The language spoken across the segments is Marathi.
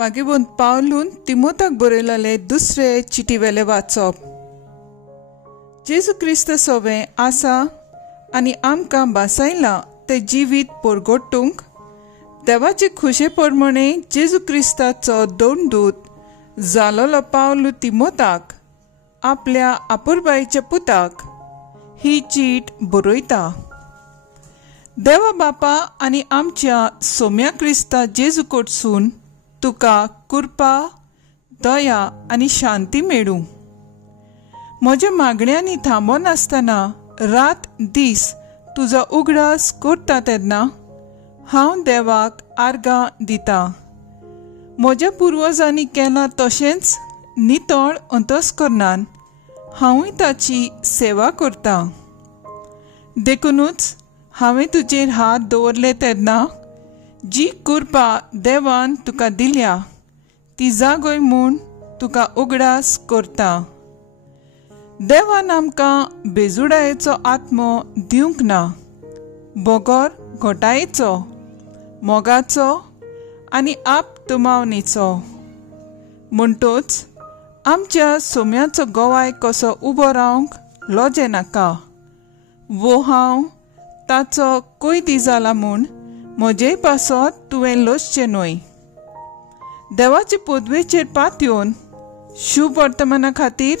पागिबून पावलून तिमोथाक बरयलेले दुसरे चिटीवेले वाचप. जेजू क्रिस्त सोबे आसा आनी आमकां बासायला ते जिवीत पोरगोट्टूंक देवाचे खुशे पोरमणे जेजू क्रिस्ताचो दोन दूत जालोलो पावलू तिमोथाक आपल्या आपुरबायेच्या पुताक ही चीट बरयता. देवा बापा आनी आमच्या सोम्या क्रिस्ता जेजू कडसून तुका कृपा दया आनी शांती मेळूं. म्हज्या मागण्यांनी थांबोन आसतना रात दीस तुजो उगडास करता तेन्ना हांव देवाक आर्गां दितां. म्हज्या पुर्वजांनी केलां तशेंच नितळ अंतस्करणान हांवूय ताची सेवा करतां. देखूनच हांवें तुजेर हात दवरले तेन्ना जी कृपा देवान तुका दिल्या ती जागोय म्हूण तुका उगडास करता. देवान आमकां बेजुडायेचो आत्मो दिवंक ना, बोगोर घोटायेचो, मोगाचो आनी आप तुमावणेचो. म्हणटूच आमच्या सोम्याचो गोवाय कसो उबो रावंक लोजे नाका. वो हांव ताचो कोयती जाला म्हूण म्हजेय पासत तुवें लोचचें न्हय. देवाचे पदवेचेर पातयेवन शुभ वर्तमाना खातीर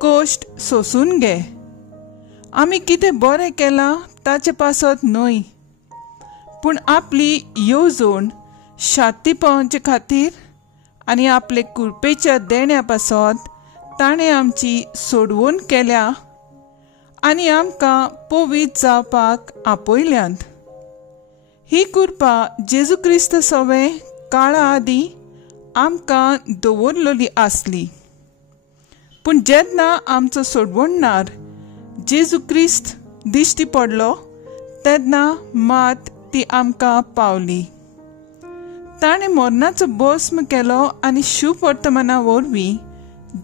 कोश्ट सोंसून घे. आमी कितें बरें केलां ताचे पासत न्हय, पूण आपली येवजण शांतीपणाचे खातीर आनी आपले कृपेच्या देण्या पासत ताणें आमची सोडवण केल्या आनी आमकां पवित्र जावपाक आपयल्यांत. ही कृपा जेजू क्रिस्त सोबे काळा आदी आमकां दवरलेली आसली, पूण जेन्ना आमचो सोडवणणार जेजू क्रिस्त दिश्टी पडलो तेन्ना मात ती आमकां पावली. ताणें मरणाचो भस्म केलो आनी शुभ वर्तमाना वरवीं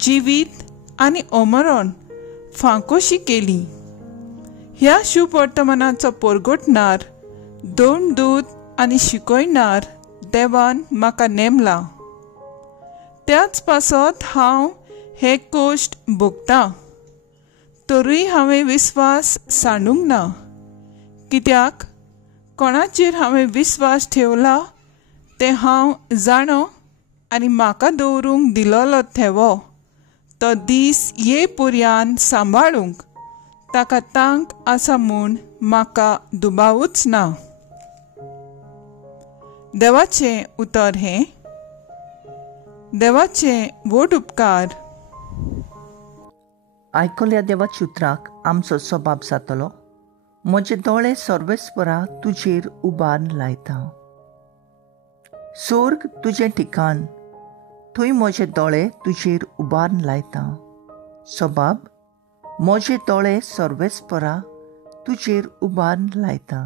जिवीत आनी अमरण फांकोशी केली. ह्या शुभ वर्तमानाचो परगटणार दोन दूत आनी शिकयणार देवान म्हाका नेमला. त्याच पासत हांव हे कोश्ट भोगतां, तरूय हांवें विस्वास सांडूंक ना. कित्याक कोणाचेर हांवें विस्वास ठेवला तें हांव जाणो आनी म्हाका दवरूंक दिलोलो थेवो तो दीस ये पर्यान सांबाळूंक ताका तांक आसा म्हूण म्हाका दुबावूच ना. देवाचें उतर हें. देवाचे व्हड उपकार. आयकल्या देवाच्या उतराक आमचो सबाब जातलो. म्हजे दोळे सर्वेस्परा तुजेर उबार लायता. स्वर्ग तुजें ठिकाण, थंय म्हजे दोळे तुजेर उबार लायता. सबाब, म्हजे दोळे सर्वेस्परा तुजेर उबार लायता.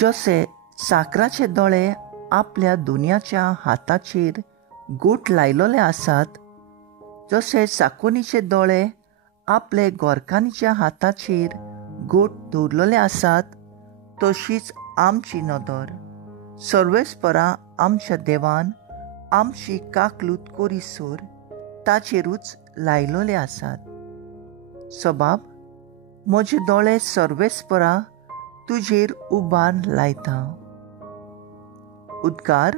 जसे साकराचे दोळे आपल्या दोनयाच्या हाताचेर गोट लायलोले आसात, जसे साकोनीचे दोळे आपले गोरकानीच्या हाताचेर गोट दवरलेले आसात, तशीच आमची नदर सर्वेस्परा आमच्या देवान आमची काकलूत कोरीसोर ताचेरूच लायलोले आसात. सबाब, म्हजे दोळे सर्वेस्परा तुजेर उबार लायता. उद्गार.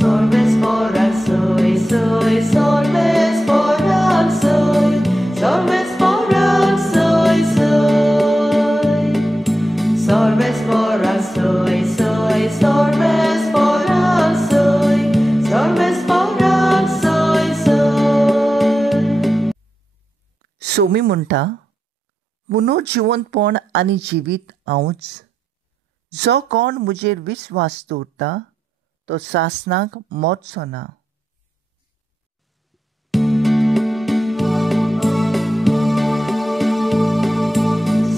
Sorvespora soy, soy, sorvespora soy, sorvespora soy, soy. Sorvespora soy, soy, sorvespora soy, sorvespora soy, soy. Somi म्हणटा, पुनर्जिवंतपण आनी जिवीत हांवूच. जो कोण म्हजेर विस्वास दवरता तो सासनाक मोडचो ना.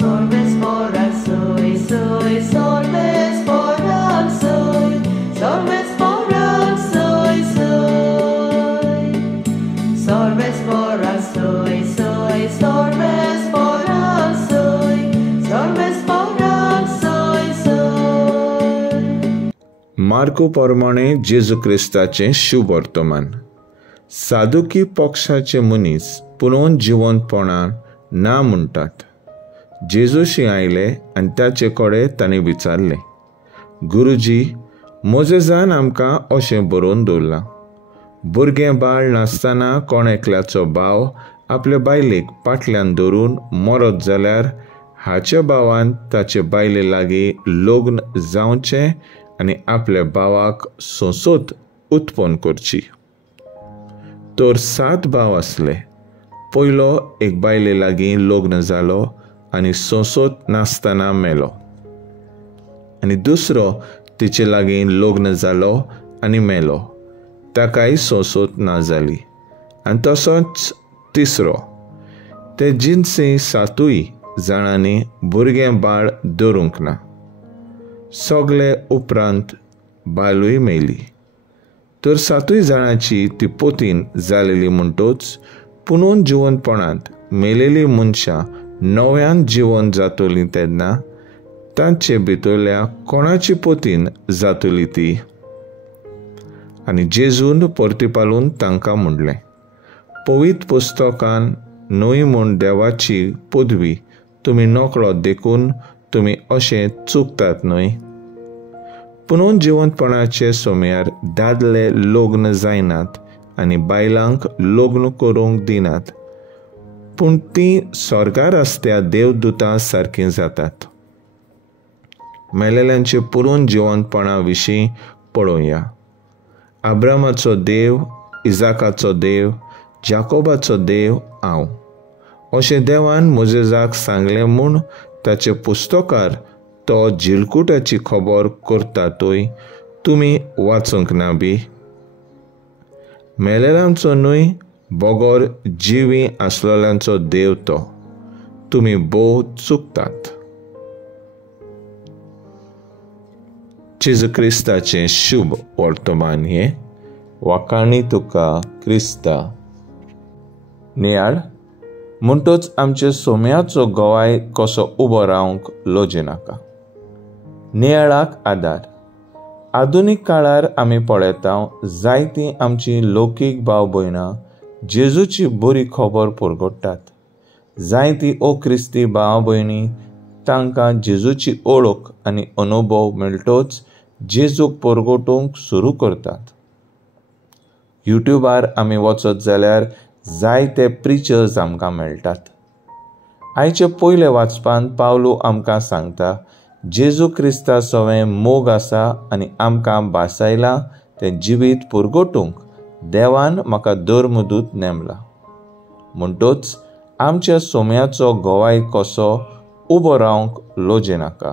Sorvespora soy, soy, sorvespora soy, sorvespora soy, soy. Sorvespora soy, soy, sorvespora soy, sorvespora soy, soy. Marco प्रमाणे जेजू क्रिस्ताचें शुभ वर्तमान. सादुकी पक्षाचे मनीस पुनर्जिवंतपणान ना म्हणटात. जेजूशी आयले आनी ताचे कडेन ताणें विचारलें, गुरुजी, मोजेजान आमकां अशें बरोवन दवरलां, भुरगें बाळ नासतना कोण एकल्याचो भाव आपले बायलेक फाटल्यान धरून मरत जाल्यार हाच्या भावान ताचे बायले लागीं लग्न जावचें आनी आपल्या भावाक सोंसोत उत्पन्न करची. तर 7 भाव आसले. पयलो एक बायले लागीं लग्न जालो आनी सोंसोत नासतना मेलो, आनी दुसरो तिचे लागीं लग्न जालो आनी मेलो, ताकाय सोंसोत ना जाली. आनी तसोच तिसरो. ते जिन्सी 7 जाणांनी भुरगें बाळ धरूंक ना. सगळे उपरांत बायलूय मेली. तर 7 जाणांची ती पोतीन जालेली म्हणटूच पुनर्जिवंतपणांत मेलेली मनशां नव्यान जिवन जातलीं तेन्ना तांचे भितरल्या कोणाची पोतीन जातली ती. आनी जेजून परतिपालून तांकां म्हणलें, पवित्र पुस्तकान न्हय म्हूण देवाची पदवी तुमी नकळो देखून तुमी अशें चुकतात न्हय. पुनर्जिवंतपणाचे सोम्यार दादले लग्न जायनात आनी बायलांक लग्न करूंक दिनात, पूण तीं स्वर्गार आसत्या देवदूतां सारकीं जातात. मेलेल्यांचे पुनर्जिवंतपणा विशीं पळोवया. अब्रामाचो देव, इजाकाचो देव, जाकोबाचो देव हांव, अशें देवान मोजेजाक सांगलें म्हूण ताचे पुस्तकार तो झिलकुटाची खबर करतातूय तुमी वाचूंक ना बी. मेलेल्यांचो न्हय बोगोर जिवी आसलेल्यांचो देव तो. तुमी भोव चुकतात. जेजू क्रिस्ताचें शुभ वर्तमान हे वाकाणी तुका क्रिस्ता. नियाळ म्हणटूच आमचे सोम्याचो गोवाय कसो उबो रावंक लोजे नाका. नियाळाक आदार. आधुनीक काळार आमी पळयता जायतीं आमची लौकीक भाव भयणां जेजूची बरी खबर परगडटात. जायतीं अक्रिस्ती भाव भयणी तांकां जेजूची ओळख आनी अनुभव मेळटोच जेजूक परगटूंक सुरू करतात. युट्यूबार आमी वचत जाल्यार जायते प्रिचर्स आमकां मेळटात. आयचे पयले वाचपान पावलू आमकां सांगता, जेजू क्रिस्ता सवें मोग आसा आनी आमकां बासायलां तें जिवीत पुरगटूंक देवान म्हाका धर्मदूत नेमला. म्हणटूच आमच्या सोम्याचो गोवाय कसो उबो रावंक लोजे नाका.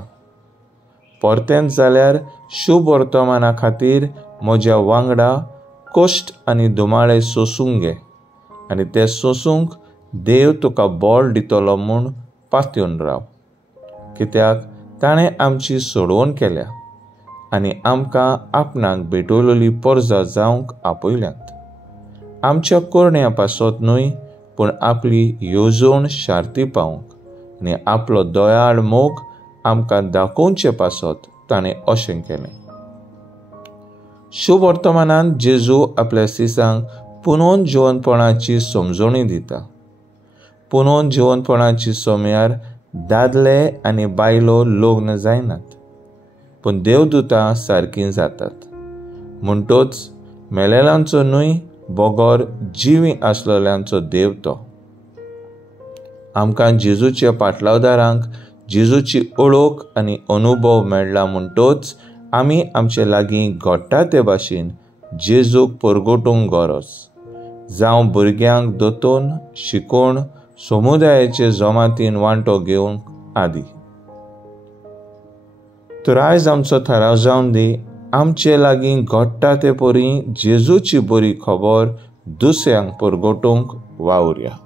परतेंच जाल्यार शुभ वर्तमाना खातीर म्हज्या वांगडा कश्ट आनी दुमाळे सोसूंक घे आनी ते सोसूंक देव तुका बळ दितलो म्हूण पातयेवन राव. कित्याक ताणें आमची सोडवण केल्या आनी आमकां आपणाक भेटयलेली परजा जावंक आपयल्यांत. आमच्या कोरण्या पासत न्हय, पूण आपली येवजण शार्ती पावंक आनी आपलो दयाळ मोग आमकां दाखोवचे पासत ताणें अशें केलें. शुभ वर्तमानांत जेजू आपल्या शिसांक पुनोवन जिवनपणाची समजणी दिता. पुनोवन जिवनपणाची सोम्यार दादले आनी बायलो लग्न जायनात, पूण देवदूतां सारकीं जातात. म्हणटोच मेलेल्यांचो न्हय, बोगोर जिवी आसलेल्यांचो देव तो. आमकां जेजूच्या पाटलावदारांक जेजूची ओळख आनी अनुभव मेळ्ळा म्हणटोच आमी आमचे लागीं घडटा ते भाशेन जेजूक परगटूंक गरज. जावं भुरग्यांक दोतोवन शिकोवन समुदायाचे जमातीन वांटो घेवंक आदी. तर आयज आमचो थाराव जावन दी, आमचे लागीं घडटा ते परी जेजूची बरी खबर दुसऱ्यांक परगटूंक वावुरया.